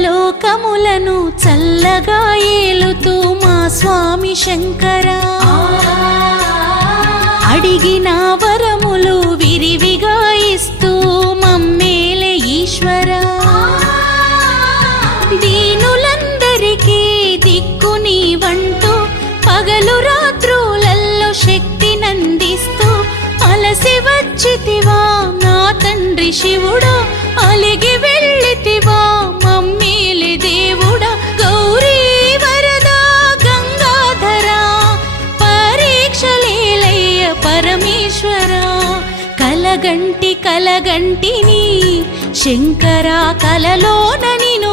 లోకములను చల్లగా ఏలుతూ మా స్వామి శంకరా, అడిగిన వరములు విరివిగా ఇస్తూ మమ్మేలే ఈశ్వరా, దీనులందరికీ దిక్కు నీవంటూ పగలు రాత్రులల్లో శక్తినందిస్తూ అలసి వచ్చితివా నా తండ్రి శివుడా, అలిగి వెళ్ళితివా మమ్మేలి దేవుడా, గౌరీ వరదా గంగాధరా పరీక్షలేలయ్య పరమేశ్వరా, కలగంటిని శంకరా కలలోన నిను